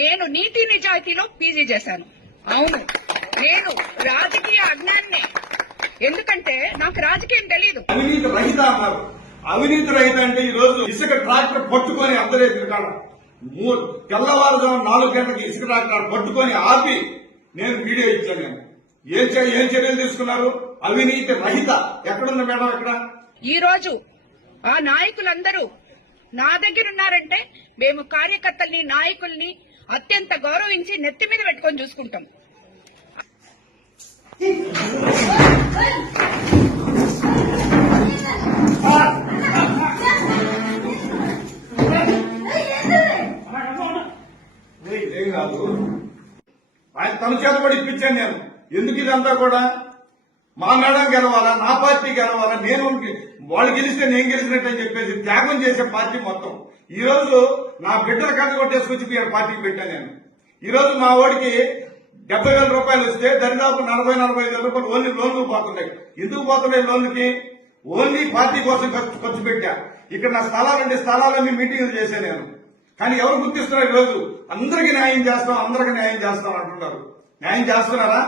నేను నీతి నిజాయితీలో పీజీ చేశాను. అవును, నేను రాజకీయ అజ్ఞాన్నే. ఎందుకంటే నాకు రాజకీయం తెలియదు. అవినీతి రహిత అన్నారు. అవినీతి రహిత అంటే ఈ రోజు ఇసుక ట్రాక్టర్ పట్టుకొని అందరే తిరగాల. తెల్లవారుజాము 4 గంటలకి ఇసుక ట్రాక్టర్ పట్టుకొని ఆపి నేను వీడియో ఇచ్చాను. నేను ఏం చర్యలు తీసుకున్నారు? అవినీతి రహిత ఎక్కడుంది మేడం? ఎక్కడ? ఈ రోజు ఆ నాయకులందరూ నా దగ్గర ఉన్నారంటే మేము కార్యకర్తల్ని, నాయకుల్ని అత్యంత గౌరవించి నెత్తి మీద పెట్టుకొని చూసుకుంటాం. ఏం కాదు, ఆయన తన చేత కూడా ఇప్పించాను నేను. ఎందుకు ఇదంతా కూడా? మా మేడం గెలవాలా, నా పార్టీ గెలవాలా, నేను వాళ్ళు గెలిస్తే నేను గెలిచినట్టు అని చెప్పేసి త్యాగం చేసే పార్టీ మొత్తం. ఈ రోజు నా బిడ్డల కథ కొట్టేసుకొచ్చి పార్టీకి పెట్టాను నేను. ఈ రోజు మా ఓడికి 70,000 రూపాయలు వస్తే దరిదాపు 40,000-45,000 రూపాయలు ఓన్లీ లోన్లు పోతున్నాయి. ఎందుకు పోతున్నాయి లోన్లకి? ఓన్లీ పార్టీ కోసం ఖర్చు పెట్టా. ఇక్కడ నా స్థలాలన్నీ మీటింగ్లు చేశాను నేను. కానీ ఎవరు గుర్తిస్తున్నారు? ఈ రోజు అందరికీ న్యాయం చేస్తాం అంటున్నారు. న్యాయం చేస్తున్నారా?